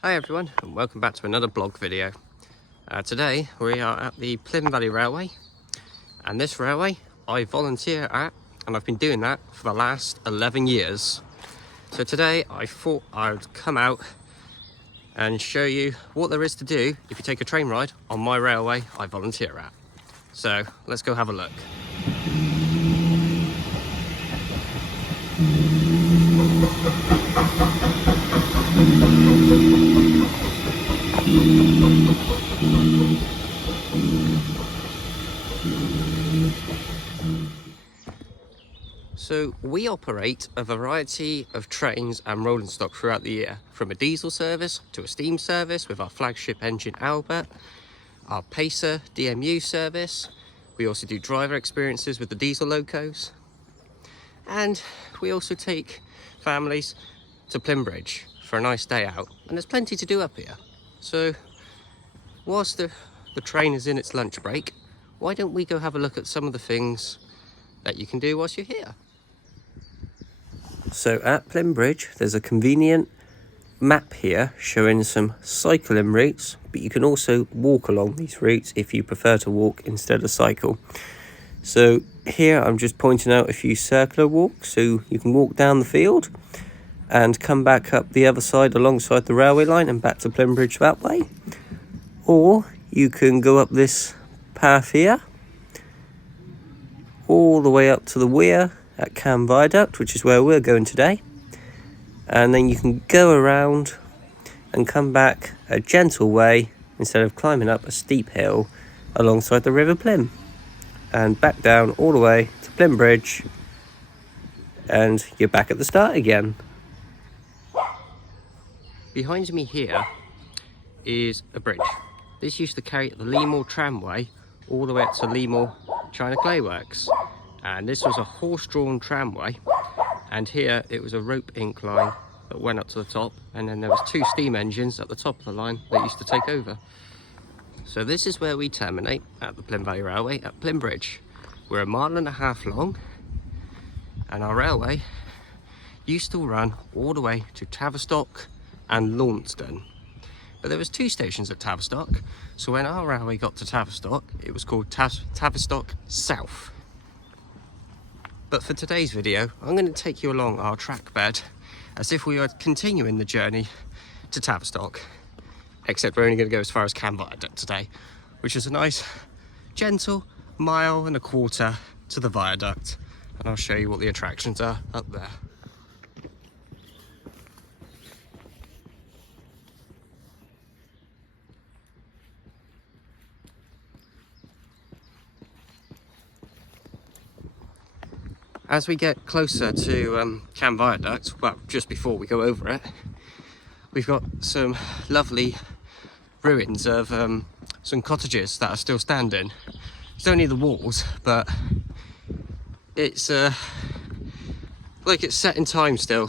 Hi everyone, and welcome back to another blog video. Today we are at the Plym Valley Railway, and this railway I volunteer at, and I've been doing that for the last 11 years. So today I thought I'd come out and show you what there is to do if you take a train ride on my railway I volunteer at. So let's go have a look. So we operate a variety of trains and rolling stock throughout the year, from a diesel service to a steam service with our flagship engine Albert, our Pacer DMU service. We also do driver experiences with the diesel locos, and we also take families to Plym Bridge for a nice day out, and there's plenty to do up here. So whilst the train is in its lunch break, why don't we go have a look at some of the things that you can do whilst you're here. So at Plym Bridge, there's a convenient map here showing some cycling routes, but you can also walk along these routes if you prefer to walk instead of cycle. So here I'm just pointing out a few circular walks, so you can walk down the field and come back up the other side alongside the railway line and back to Plym Bridge that way. Or you can go up this path here all the way up to the weir at Cam Viaduct, which is where we're going today, and then you can go around and come back a gentle way instead of climbing up a steep hill alongside the River Plym, and back down all the way to Plym Bridge, and you're back at the start again. Behind me here is a bridge. This used to carry the Leamore tramway all the way up to Leamore China Clay Works, and this was a horse-drawn tramway, and here it was a rope incline that went up to the top, and then there was two steam engines at the top of the line that used to take over. So this is where we terminate at the Plym Valley Railway at Plym Bridge. We're 1.5 miles long, and our railway used to run all the way to Tavistock and Launceston. But there was two stations at Tavistock, so when our railway got to Tavistock, it was called Tavistock South. But for today's video, I'm going to take you along our track bed as if we are continuing the journey to Tavistock, except we're only going to go as far as Cam Viaduct today, which is a nice gentle 1.25 miles to the viaduct, and I'll show you what the attractions are up there. As we get closer to Cam Viaduct, well, just before we go over it, we've got some lovely ruins of some cottages that are still standing. It's only the walls, but it's like it's set in time still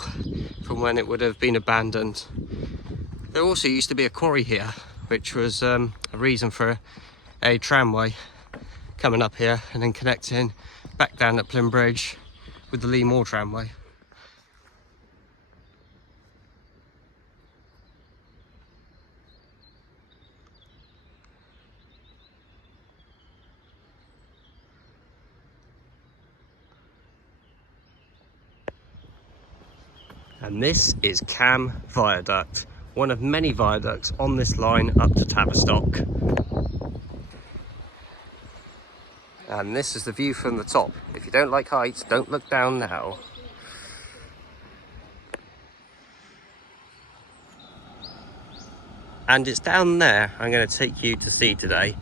from when it would have been abandoned. There also used to be a quarry here, which was a reason for a tramway coming up here and then connecting back down at Plym Bridge with the Leamore tramway. And this is Cam Viaduct, one of many viaducts on this line up to Tavistock. And this is the view from the top. If you don't like heights, don't look down now. And it's down there I'm going to take you to see today.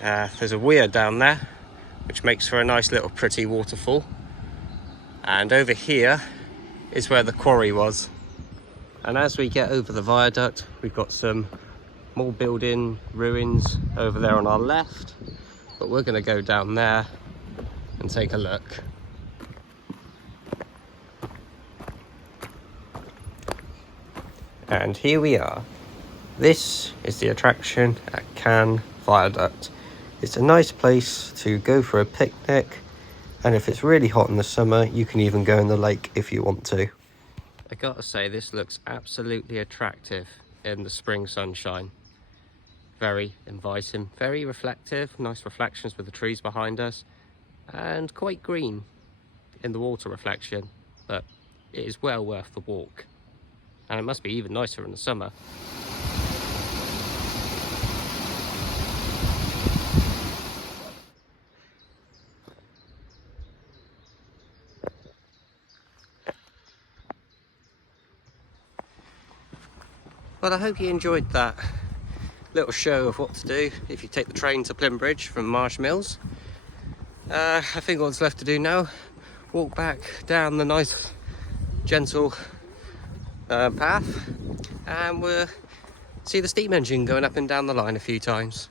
There's a weir down there, which makes for a nice little pretty waterfall. And over here is where the quarry was. And as we get over the viaduct, we've got some more building ruins over there on our left. But we're going to go down there and take a look. And here we are. This is the attraction at Cam Viaduct. It's a nice place to go for a picnic, and if it's really hot in the summer, you can even go in the lake if you want to. I gotta say, this looks absolutely attractive in the spring sunshine. Very inviting, very reflective, nice reflections with the trees behind us, and quite green in the water reflection, but it is well worth the walk. And it must be even nicer in the summer. Well, I hope you enjoyed that little show of what to do if you take the train to Plym Bridge from Marsh Mills. I think all that's left to do now, walk back down the nice gentle path, and we'll see the steam engine going up and down the line a few times.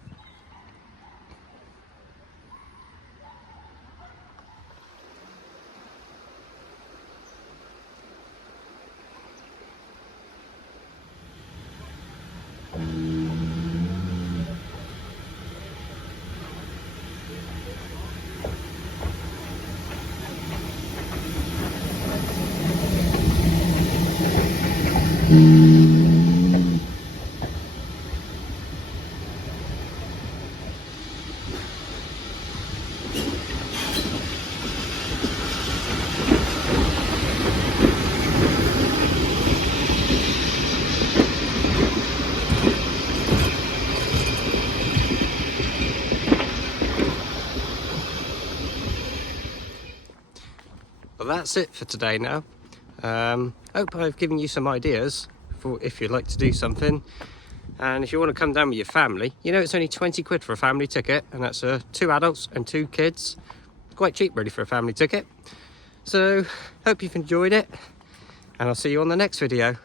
Well, that's it for today now. Hope I've given you some ideas for if you'd like to do something. And if you want to come down with your family, you know it's only 20 quid for a family ticket, and that's 2 adults and 2 kids. Quite cheap really for a family ticket. So hope you've enjoyed it, and I'll see you on the next video.